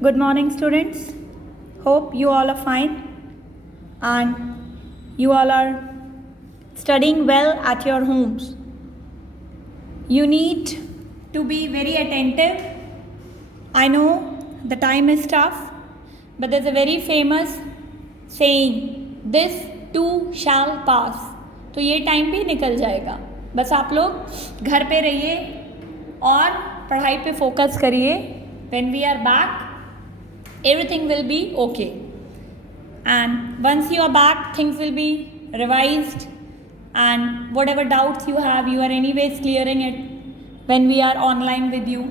Good morning, students. Hope you all are fine and you all are studying well at your homes. You need to be very attentive. I know the time is tough, but there's a very famous saying, this too shall pass. तो ये time भी निकल जाएगा. बस आप लोग घर पे रहिए और पढ़ाई पे फोकस करिए. When we are back, everything will be okay. And once you are back, things will be revised. And whatever doubts you have, you are anyways clearing it when we are online with you.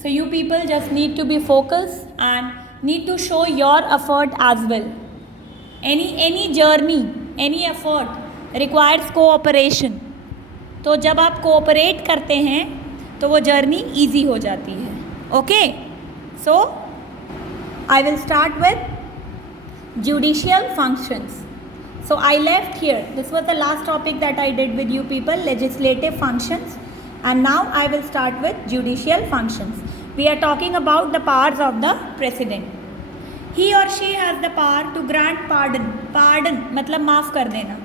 So you people just need to be focused and need to show your effort as well. Any journey, any effort requires cooperation. तो जब आप cooperate करते हैं तो वो journey easy हो जाती है. Okay, so I will start with judicial functions. So I left here. This was the last topic that I did with you people, legislative functions. And now I will start with judicial functions. We are talking about the powers of the president. He or she has the power to grant pardon. Pardon मतलब माफ़ कर देना.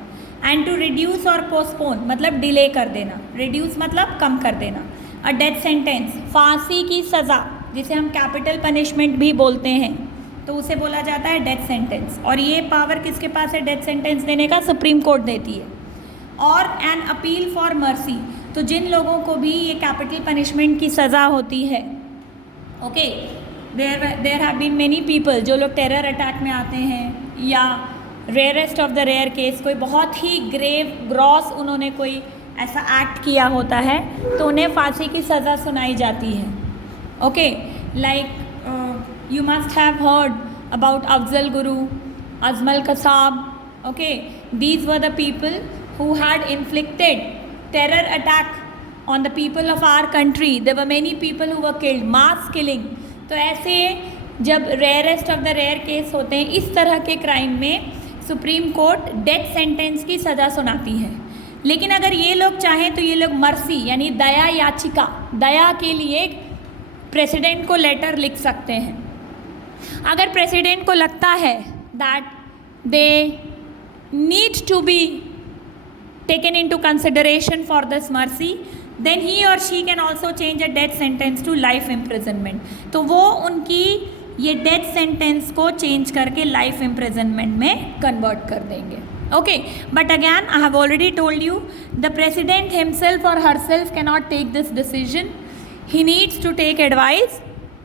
And to reduce or postpone मतलब delay कर देना. Reduce मतलब कम कर देना. A death sentence फांसी की सज़ा जिसे हम कैपिटल पनिशमेंट भी बोलते हैं, तो उसे बोला जाता है डेथ सेंटेंस. और ये पावर किसके पास है डेथ सेंटेंस देने का? सुप्रीम कोर्ट देती है. और एन अपील फॉर मर्सी, तो जिन लोगों को भी ये कैपिटल पनिशमेंट की सज़ा होती है, okay, there have been many people जो लोग टेरर अटैक में आते हैं या rarest of the rare case कोई बहुत ही ग्रेव ग्रॉस उन्होंने कोई ऐसा एक्ट किया होता है तो उन्हें फांसी की सज़ा सुनाई जाती है. Okay, like you must have heard about Afzal Guru, Azmal Kasab. Okay, these were the people who had inflicted terror attack on the people of our country. There were many people who were killed, mass killing. तो ऐसे जब rarest of the rare case होते हैं, इस तरह के crime में supreme court death sentence की सज़ा सुनाती है. लेकिन अगर ये लोग चाहें तो ये लोग मर्सी यानी दया याचिका, दया के लिए प्रेसिडेंट को लेटर लिख सकते हैं. अगर प्रेसिडेंट को लगता है that they need to be taken into consideration for this mercy, then he और she can also change a death sentence to life imprisonment. तो वो उनकी ये डेथ सेंटेंस को चेंज करके लाइफ इम्प्रिजनमेंट में कन्वर्ट कर देंगे. Okay, but again I have already told you the president himself और herself can not take this decision. He needs to take advice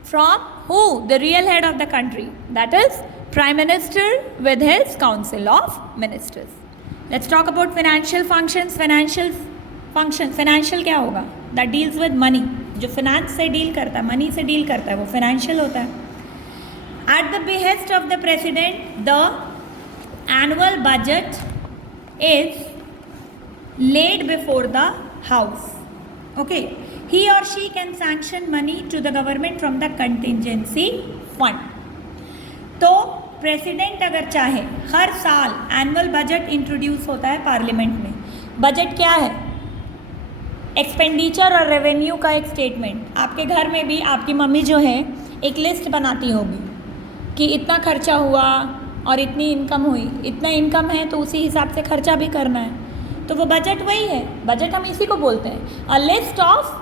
from who? The real head of the country, that is Prime Minister with his Council of Ministers. Let's talk about financial functions. Financial क्या होगा? That deals with money. जो finance से deal करता है, money से deal करता है, वो financial होता है. At the behest of the president, the annual budget is laid before the house. Okay. He or she can sanction money to the government from the contingency fund. तो president अगर चाहे, हर साल annual budget introduce होता है parliament में. Budget क्या है? Expenditure और रेवेन्यू का एक स्टेटमेंट. आपके घर में भी आपकी मम्मी जो है एक लिस्ट बनाती होगी कि इतना खर्चा हुआ और इतनी इनकम हुई, इतना इनकम है तो उसी हिसाब से खर्चा भी करना है. तो वो बजट वही है. बजट हम इसी को बोलते हैं, अ लिस्ट ऑफ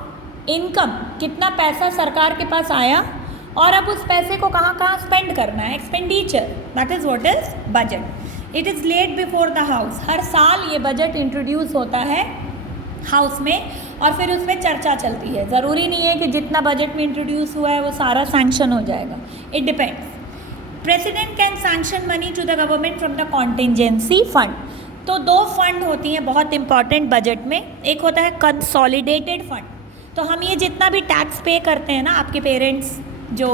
इनकम, कितना पैसा सरकार के पास आया और अब उस पैसे को कहाँ कहाँ स्पेंड करना है, expenditure. That is what is budget. It is laid before the house. हर साल ये बजट इंट्रोड्यूस होता है हाउस में और फिर उसमें चर्चा चलती है. ज़रूरी नहीं है कि जितना बजट में इंट्रोड्यूस हुआ है वो सारा सैंक्शन हो जाएगा. It depends. President can sanction money to the government from the contingency fund. तो दो फंड होती हैं बहुत इंपॉर्टेंट बजट में. एक होता है कंसोलिडेटेड फंड. तो हम ये जितना भी टैक्स पे करते हैं ना, आपके पेरेंट्स जो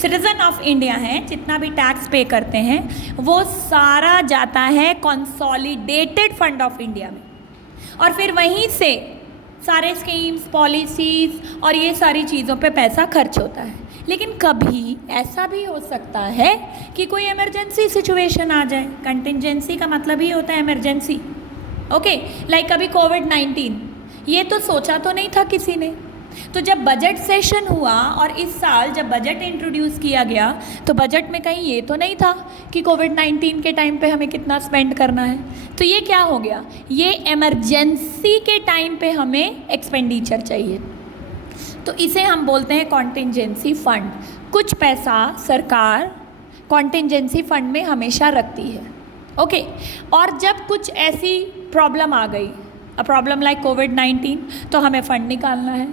सिटीज़न ऑफ इंडिया हैं जितना भी टैक्स पे करते हैं वो सारा जाता है कंसोलिडेटेड फंड ऑफ इंडिया में. और फिर वहीं से सारे स्कीम्स, पॉलिसीज़ और ये सारी चीज़ों पे पैसा खर्च होता है. लेकिन कभी ऐसा भी हो सकता है कि कोई इमरजेंसी सिचुएशन आ जाए. कंटिजेंसी का मतलब ही होता है इमरजेंसी. ओके, लाइक अभी कोविड-19, ये तो सोचा तो नहीं था किसी ने, तो जब बजट सेशन हुआ और इस साल जब बजट इंट्रोड्यूस किया गया तो बजट में कहीं ये तो नहीं था कि कोविड-19 के टाइम पे हमें कितना स्पेंड करना है। तो ये क्या हो गया, ये इमरजेंसी के टाइम पे हमें एक्सपेंडिचर चाहिए, तो इसे हम बोलते हैं कॉन्टिंजेंसी फंड। कुछ पैसा सरकार कॉन्टिंजेंसी फंड में हमेशा रखती है, ओके। और जब कुछ ऐसी प्रॉब्लम आ गई, अ प्रॉब्लम लाइक कोविड-19, तो हमें फ़ंड निकालना है।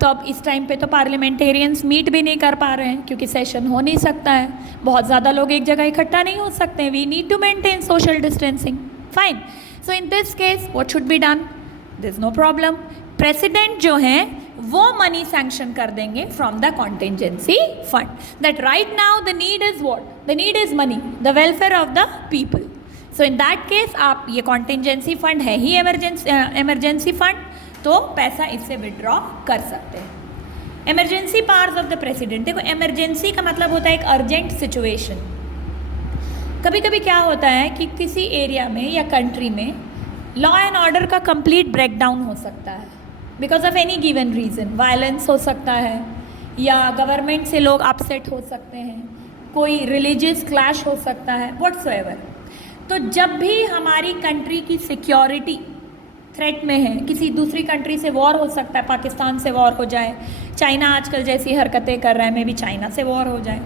तो अब इस टाइम पे तो पार्लियामेंटेरियंस मीट भी नहीं कर पा रहे हैं क्योंकि सेशन हो नहीं सकता है, बहुत ज़्यादा लोग एक जगह इकट्ठा नहीं हो सकते हैं। We need to maintain social distancing, fine. So in this case what should be done, there is no problem. President जो हैं वो मनी सैंक्शन कर देंगे from the contingency fund, that right now the need is what, the need is money, the welfare of the people. So in that case आप, ये कॉन्टिंजेंसी fund है ही emergency fund, तो पैसा इससे विड्रॉ कर सकते हैं। Emergency powers of the president, देखो इमरजेंसी का मतलब होता है एक अर्जेंट सिचुएशन। कभी कभी क्या होता है कि किसी एरिया में या कंट्री में लॉ एंड ऑर्डर का कंप्लीट ब्रेकडाउन हो सकता है because of any given reason, violence हो सकता है या गवर्नमेंट से लोग अपसेट हो सकते हैं, कोई रिलीजियस क्लैश हो सकता है, व्हाट्सोएवर। तो जब भी हमारी कंट्री की सिक्योरिटी थ्रेट में है, किसी दूसरी कंट्री से वॉर हो सकता है, पाकिस्तान से वॉर हो जाए, चाइना आजकल जैसी हरकतें कर रहा है, मे बी चाइना से वॉर हो जाए,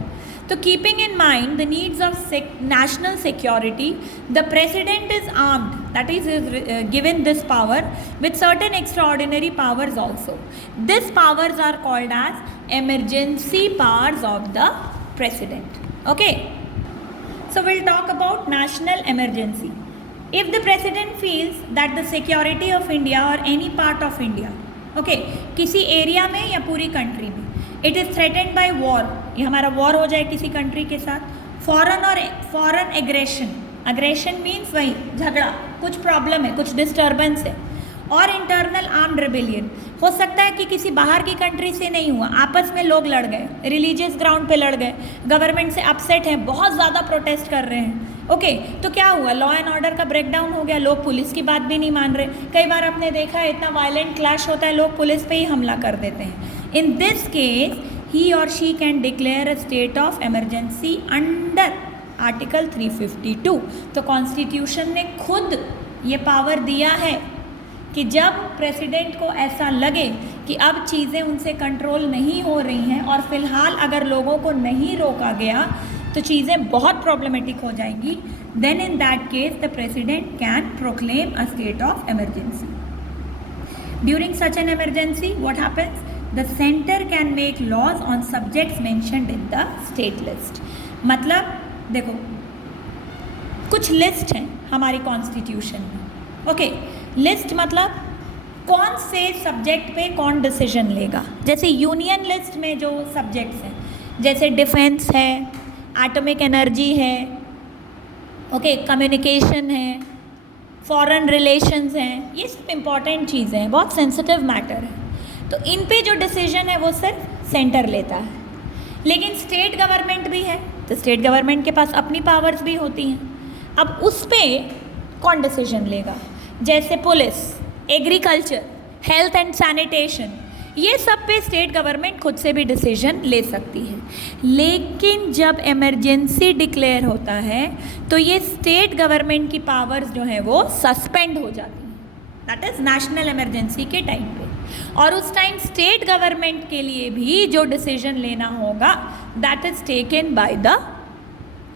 तो keeping in mind the needs of national security, the president is armed, that is given this power with certain extraordinary powers also. This powers are called as emergency powers of the president, okay. So we'll talk about national emergency. If the president feels that the security of India or any part of India, okay, किसी area में या पूरी country में, it is threatened by war, ये हमारा war हो जाए किसी कंट्री के साथ, फॉरेन एग्रेशन, अग्रेशन मीन्स वही झगड़ा, कुछ प्रॉब्लम है, कुछ डिस्टर्बेंस है, और इंटरनल आर्म्ड रिबेलियन, हो सकता है कि किसी बाहर की कंट्री से नहीं हुआ, आपस में लोग लड़ गए, रिलीजियस ग्राउंड पे लड़ गए, गवर्नमेंट से अपसेट हैं, बहुत ज़्यादा प्रोटेस्ट कर रहे हैं, ओके। तो क्या हुआ, लॉ एंड ऑर्डर का ब्रेकडाउन हो गया, लोग पुलिस की बात भी नहीं मान रहे। कई बार आपने देखा है इतना वायलेंट क्लैश होता है, लोग पुलिस पे ही हमला कर देते हैं। इन दिस केस ही और she can declare a state of emergency under article 352। तो कॉन्स्टिट्यूशन ने खुद ये पावर दिया है कि जब प्रेसिडेंट को ऐसा लगे कि अब चीज़ें उनसे कंट्रोल नहीं हो रही हैं और फिलहाल अगर लोगों को नहीं रोका गया तो चीज़ें बहुत प्रॉब्लमेटिक हो जाएंगी, then in that case the president can proclaim a state of emergency. During such an emergency what happens, the centre can make laws on subjects mentioned in the state list. मतलब देखो कुछ list हैं हमारी constitution में, okay. List मतलब कौन से subject पे कौन डिसीजन लेगा। जैसे यूनियन लिस्ट में जो सब्जेक्ट्स हैं, जैसे डिफेंस है, एटॉमिक एनर्जी है, ओके, कम्युनिकेशन है, फॉरेन रिलेशंस हैं, ये सब इम्पॉर्टेंट चीज़ें हैं, बहुत सेंसिटिव मैटर है। तो इन पे जो डिसीजन है वो सिर्फ सेंटर लेता है। लेकिन स्टेट गवर्नमेंट भी है, तो स्टेट गवर्नमेंट के पास अपनी पावर्स भी होती हैं। अब उस पर कौन डिसीजन लेगा, जैसे police, agriculture, health and sanitation, ये सब पे स्टेट गवर्नमेंट खुद से भी डिसीजन ले सकती है। लेकिन जब इमरजेंसी डिक्लेयर होता है तो ये स्टेट गवर्नमेंट की पावर्स जो है वो सस्पेंड हो जाती हैं, दैट इज़ नेशनल इमरजेंसी के टाइम पे। और उस टाइम स्टेट गवर्नमेंट के लिए भी जो डिसीजन लेना होगा that is taken by the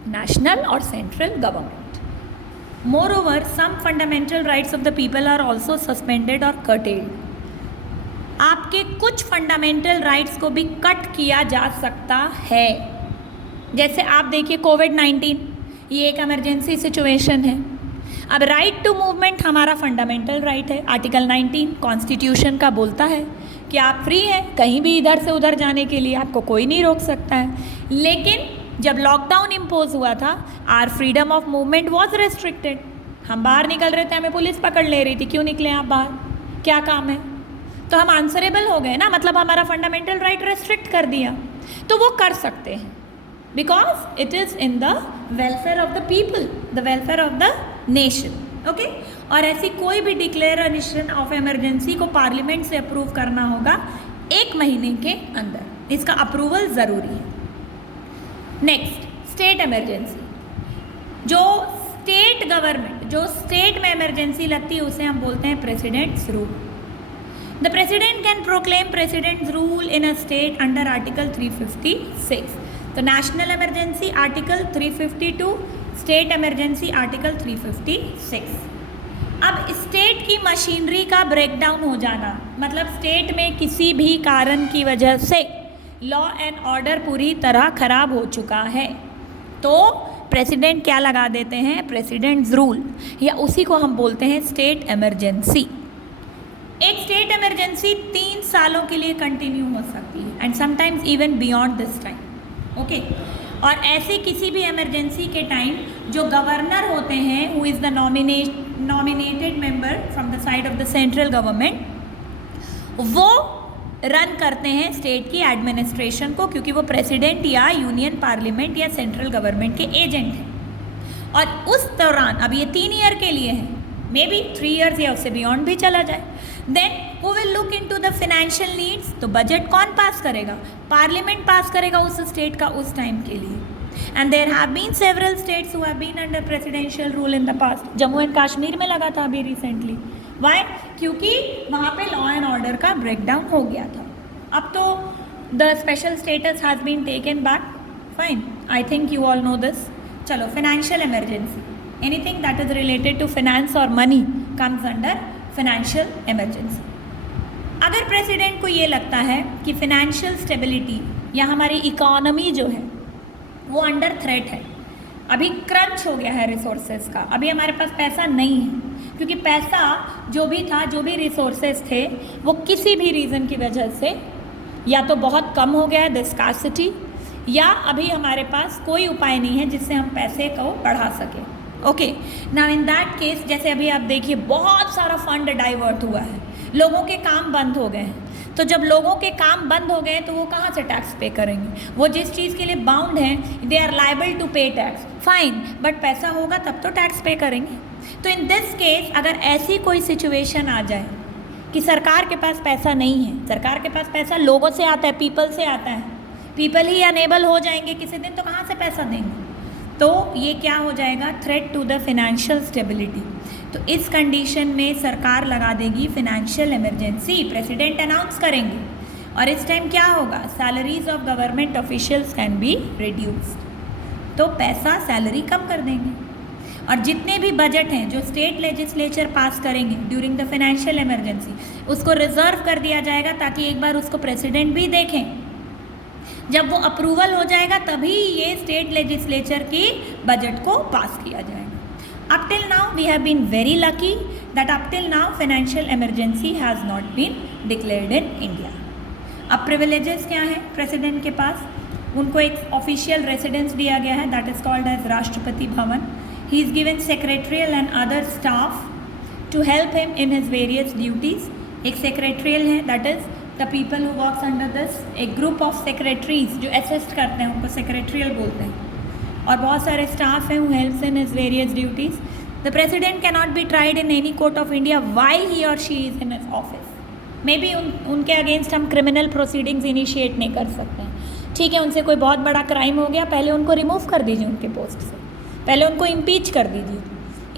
national और central government. Moreover, some fundamental rights of the people are also suspended or curtailed. आपके कुछ फंडामेंटल राइट्स को भी कट किया जा सकता है। जैसे आप देखिए कोविड-19, ये एक इमरजेंसी सिचुएशन है। अब राइट टू मूवमेंट हमारा फंडामेंटल राइट है, आर्टिकल 19 कॉन्स्टिट्यूशन का बोलता है कि आप फ्री हैं कहीं भी इधर से उधर जाने के लिए, आपको कोई नहीं रोक सकता है। लेकिन जब लॉकडाउन इम्पोज हुआ था, our freedom of movement was restricted. हम बाहर निकल रहे थे, हमें पुलिस पकड़ ले रही थी, क्यों निकले आप बाहर, क्या काम है, तो हम आंसरेबल हो गए ना, मतलब हमारा फंडामेंटल राइट रेस्ट्रिक्ट कर दिया। तो वो कर सकते हैं because it is in the welfare of the people, the welfare of the nation, okay. और ऐसी कोई भी डिक्लेरेशन ऑफ इमरजेंसी को पार्लियामेंट से अप्रूव करना होगा, 1 महीने के अंदर इसका अप्रूवल ज़रूरी है। Next, state emergency. जो स्टेट गवर्नमेंट, जो स्टेट में इमरजेंसी लगती है उसे हम बोलते हैं presidents rule. The president can proclaim presidents rule in a state under article 356। तो national emergency article 352, state emergency article 356। अब स्टेट की मशीनरी का ब्रेकडाउन हो जाना, मतलब स्टेट में किसी भी कारण की वजह से लॉ एंड ऑर्डर पूरी तरह खराब हो चुका है, तो प्रेसिडेंट क्या लगा देते हैं, प्रेसिडेंट्स रूल, या उसी को हम बोलते हैं स्टेट इमरजेंसी। एक स्टेट इमरजेंसी 3 सालों के लिए कंटिन्यू हो सकती है and sometimes even beyond this time, okay. और ऐसे किसी भी इमरजेंसी के टाइम जो गवर्नर होते हैं, who is the nominated member from the side of the central government, वो रन करते हैं स्टेट की एडमिनिस्ट्रेशन को, क्योंकि वो प्रेसिडेंट या यूनियन पार्लियामेंट या सेंट्रल गवर्नमेंट के एजेंट हैं। और उस दौरान, अब ये 3 ईयर के लिए है, मे बी 3 ईयर्स या उससे बियॉन्ड भी चला जाए, देन वो will look into the financial needs. तो बजट कौन पास करेगा, पार्लियामेंट पास करेगा उस स्टेट का उस टाइम के लिए। And there have been several states who have been under presidential rule in the past. Jammu and Kashmir में लगा था अभी रिसेंटली, वाई, क्योंकि वहाँ पे लॉ एंड ऑर्डर का ब्रेकडाउन हो गया था। अब तो the special status has been taken back, fine, I think you all know this. चलो, financial emergency, anything that is related to finance और money comes under financial emergency. अगर president को ये लगता है कि फाइनेंशियल स्टेबिलिटी या हमारी इकोनॉमी जो है वो अंडर थ्रेट है, अभी क्रंच हो गया है रिसोर्सेज का, अभी हमारे पास पैसा नहीं है, क्योंकि पैसा जो भी था, जो भी रिसोर्सेज थे, वो किसी भी रीज़न की वजह से या तो बहुत कम हो गया है, द स्कार्सिटी, या अभी हमारे पास कोई उपाय नहीं है जिससे हम पैसे को बढ़ा सकें। Okay, now in that case, जैसे अभी आप देखिए बहुत सारा फंड डाइवर्ट हुआ है, लोगों के काम बंद हो गए हैं, तो जब लोगों के काम बंद हो गए तो वो कहाँ से टैक्स पे करेंगे, वो जिस चीज़ के लिए बाउंड हैं, दे आर लायबल टू पे टैक्स, फाइन, बट पैसा होगा तब तो टैक्स पे करेंगे। तो इन दिस केस अगर ऐसी कोई सिचुएशन आ जाए कि सरकार के पास पैसा नहीं है, सरकार के पास पैसा लोगों से आता है, पीपल से आता है, पीपल ही अनेबल हो जाएंगे किसी दिन, तो कहाँ से पैसा देंगे, तो ये क्या हो जाएगा, threat to the financial stability. तो इस कंडीशन में सरकार लगा देगी फाइनेंशियल इमरजेंसी, प्रेसिडेंट अनाउंस करेंगे, और इस टाइम क्या होगा, salaries of government officials can be reduced, तो पैसा सैलरी कम कर देंगे। और जितने भी बजट हैं जो स्टेट लेजिस्लेचर पास करेंगे ड्यूरिंग द फाइनेंशियल इमरजेंसी, उसको रिजर्व कर दिया जाएगा ताकि एक बार उसको प्रेसिडेंट भी देखें। जब वो अप्रूवल हो जाएगा तभी ये स्टेट लेजिस्लेचर की बजट को पास किया जाएगा। Up till now we have been very lucky that up till now financial emergency has not been declared in India. अब privileges क्या हैं प्रेसिडेंट के पास, उनको एक ऑफिशियल रेसिडेंस दिया गया है, that is called as Rashtrapati Bhavan. He is given secretarial and other staff to help him in his various duties. एक सेक्रेटरियल है, that is the people who works under this, एक ग्रुप ऑफ सेक्रेटरीज जो assist करते हैं उनको secretarial बोलते हैं, और बहुत सारे स्टाफ हैं who helps in his various duties. The president can not be tried in any court of India while he और she is in his office. May be उनके अगेंस्ट हम क्रिमिनल प्रोसीडिंग्स इनिशिएट नहीं कर सकते हैं, ठीक है, उनसे कोई बहुत बड़ा क्राइम हो गया, पहले उनको रिमूव कर दीजिए उनके पोस्ट से, पहले उनको इम्पीच कर दीजिए,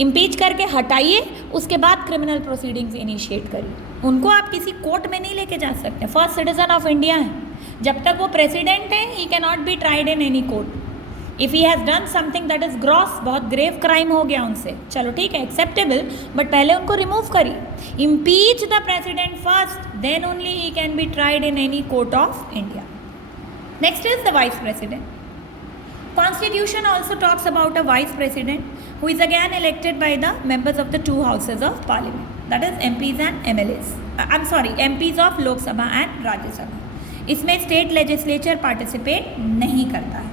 इम्पीच करके हटाइए, उसके बाद क्रिमिनल प्रोसीडिंग्स इनिशिएट करिए। उनको आप किसी कोर्ट में नहीं लेके जा सकते, फर्स्ट सिटीजन ऑफ इंडिया है, जब तक वो प्रेसिडेंट हैं he can not be tried in any court. If he has done something that is gross, बहुत ग्रेव क्राइम हो गया उनसे, चलो ठीक है, एक्सेप्टेबल, बट पहले उनको रिमूव करिए, impeach the president first, then only he can be tried in any court of India. Next is the vice president. Constitution also talks about a vice president who is again elected by the members of the two houses of parliament, that is MPs and MLAs. MPs of Lok Sabha and Rajya Sabha. इसमें state legislature participate नहीं करता है।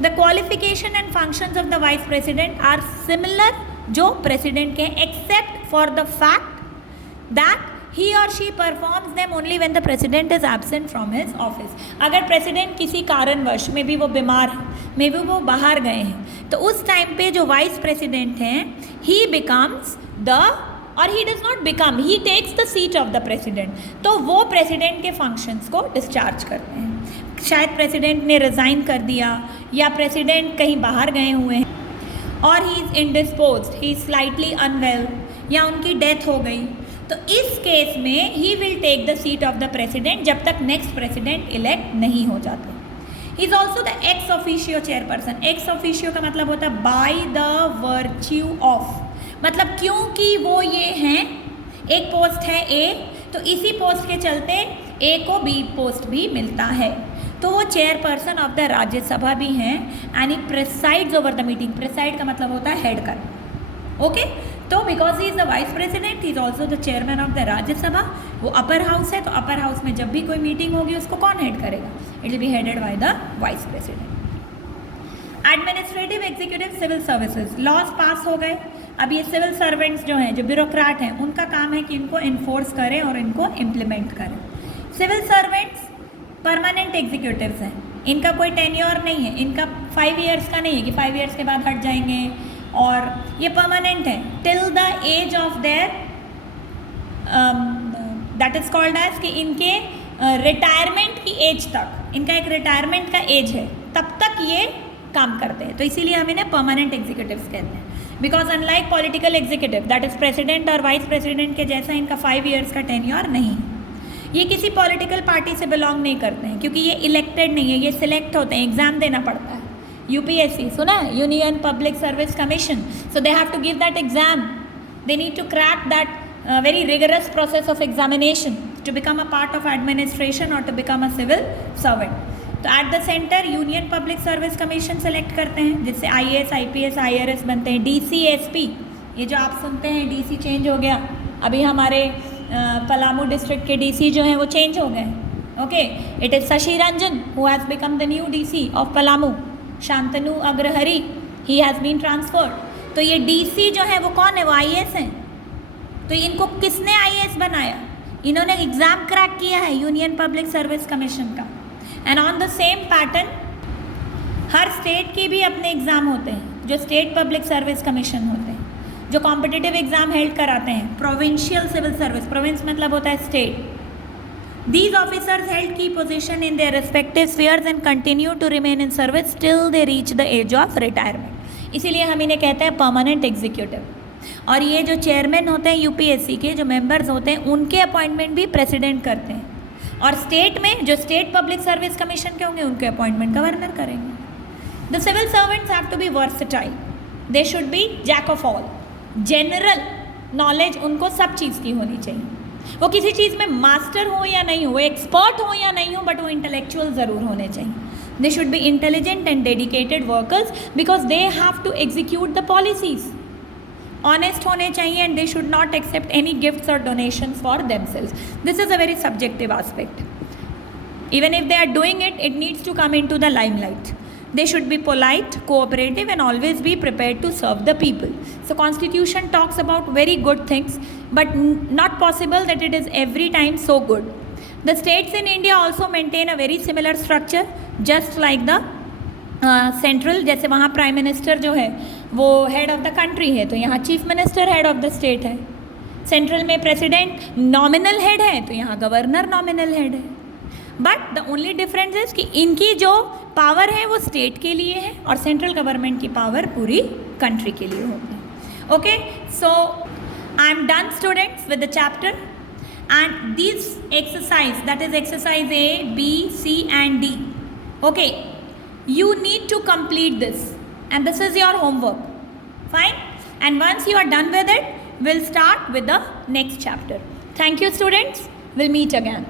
The qualification and functions of the vice president are similar जो president के, except for the fact that he or she performs them only when the president is absent from his office. अगर president किसी कारणवश में भी वो बीमार है, में भी वो बाहर गए हैं, तो उस टाइम पे जो वाइस प्रेसिडेंट हैं he becomes the और he does not become, he takes the seat of the president, तो वो प्रेसिडेंट के फंक्शंस को डिस्चार्ज करते हैं। शायद प्रेसिडेंट ने रिज़ाइन कर दिया या प्रेसिडेंट कहीं बाहर गए हुए हैं और he is indisposed, he is slightly unwell या उनकी डेथ हो गई, तो इस केस में he will take the seat of the president जब तक नेक्स्ट प्रेसिडेंट इलेक्ट नहीं हो जाते। He is also the ex officio chairperson. Ex officio का मतलब होता है बाय द वर्च्यू ऑफ, मतलब क्योंकि वो ये हैं, एक पोस्ट है ए, तो इसी पोस्ट के चलते ए को बी पोस्ट भी मिलता है, तो वो चेयरपर्सन ऑफ द राज्यसभा भी हैं and he presides over the meeting. Preside का मतलब होता है हेड करना, ओके। तो because he is the vice president, he is also the chairman of the Rajya Sabha. वो अपर हाउस है, तो अपर हाउस में जब भी कोई मीटिंग होगी उसको कौन हेड करेगा? It will be headed by the vice president. Administrative, executive, civil services, laws pass हो गए। अब ये सिविल सर्वेंट्स जो हैं, जो ब्यूरोक्रेट हैं, उनका काम है कि इनको इन्फोर्स करें और इनको इम्प्लीमेंट करें। सिविल सर्वेंट्स परमानेंट एग्जीक्यूटिव्स हैं, इनका कोई टेन्योर नहीं है, इनका 5 ईयर्स का नहीं है कि 5 ईयर्स के बाद हट जाएंगे, और ये परमानेंट है till the age of their, that is called as कि इनके रिटायरमेंट की एज तक, इनका एक रिटायरमेंट का एज है, तब तक ये काम करते हैं, तो इसीलिए हम इन्हें परमानेंट एग्जीक्यूटिव्स कहते हैं। Because unlike political executive that is president और वाइस प्रेसिडेंट के जैसा इनका 5 ईयर्स का टेन्योर नहीं है। ये किसी पॉलिटिकल पार्टी से बिलोंग नहीं करते हैं, क्योंकि ये इलेक्टेड नहीं है, ये सिलेक्ट होते हैं, एग्जाम देना पड़ता है। यूपीएससी सुना है, union public service commission, so they have to give that exam, they need to crack that very rigorous process of examination to become a part of administration or to become a civil servant. तो at the centre union public service commission select करते हैं, जिससे IAS, IPS, IRS बनते हैं। DC, SP, ये जो आप सुनते हैं डीसी चेंज हो गया, अभी हमारे पलामू डिस्ट्रिक्ट के डीसी जो हैं वो चेंज हो गए, okay. It is Shashi Ranjan who has become the new DC of Palamu. Shantanu Agrahari, he has been transferred. तो ये डीसी जो है वो कौन है? वो आईएएस हैं। तो इनको किसने आईएएस बनाया? इन्होंने एग्ज़ाम क्रैक किया है यूनियन पब्लिक सर्विस कमीशन का। And on the same pattern her state के भी अपने एग्ज़ाम होते हैं, जो स्टेट पब्लिक सर्विस कमीशन होते हैं, जो कॉम्पिटिटिव एग्ज़ाम हेल्ड कराते हैं। प्रोविंशियल सिविल सर्विस, प्रोविंस मतलब होता है state. These officers held key position in their respective spheres and continue to remain in service till they reach the age of retirement. इसीलिए हम इन्हें कहते हैं परमानेंट एग्जीक्यूटिव। और ये जो चेयरमैन होते हैं यूपीएससी के, जो मेंबर्स होते हैं, उनके अपॉइंटमेंट भी प्रेसिडेंट करते हैं। और स्टेट में जो स्टेट पब्लिक सर्विस कमीशन के होंगे, उनके अपॉइंटमेंट गवर्नर करेंगे। The civil servants have to be versatile, they should be jack of all. General knowledge उनको सब चीज़ की होनी चाहिए। वो किसी चीज़ में मास्टर हो या नहीं हो, वो एक्सपर्ट हो या नहीं हो, बट वो इंटेलेक्चुअल ज़रूर होने चाहिए। They should be intelligent and dedicated workers because they have to execute the policies. Honest होने चाहिए and they should not accept any gifts और donations for themselves. This is a very subjective aspect. Even if they are doing it, it needs to come into the limelight. They should be polite, cooperative and always be prepared to serve the people. So Constitution talks about very good things, but not possible that it is every time so good. The states in India also maintain a very similar structure, just like the central. जैसे वहाँ prime minister जो है वो head of the country है, तो यहाँ chief minister head of the state है। Central में प्रेसिडेंट नॉमिनल हेड है, तो यहाँ गवर्नर नॉमिनल हेड है। But the only difference is कि इनकी जो पावर है वो स्टेट के लिए है और सेंट्रल गवर्नमेंट की पावर पूरी कंट्री के लिए होगी। Okay, so I am done students with the chapter and this exercise, that is exercise A, B, C and D. Okay, you need to complete this and this is your homework. Fine? And once you are done with it, we'll start with the next chapter. Thank you students. We'll meet again.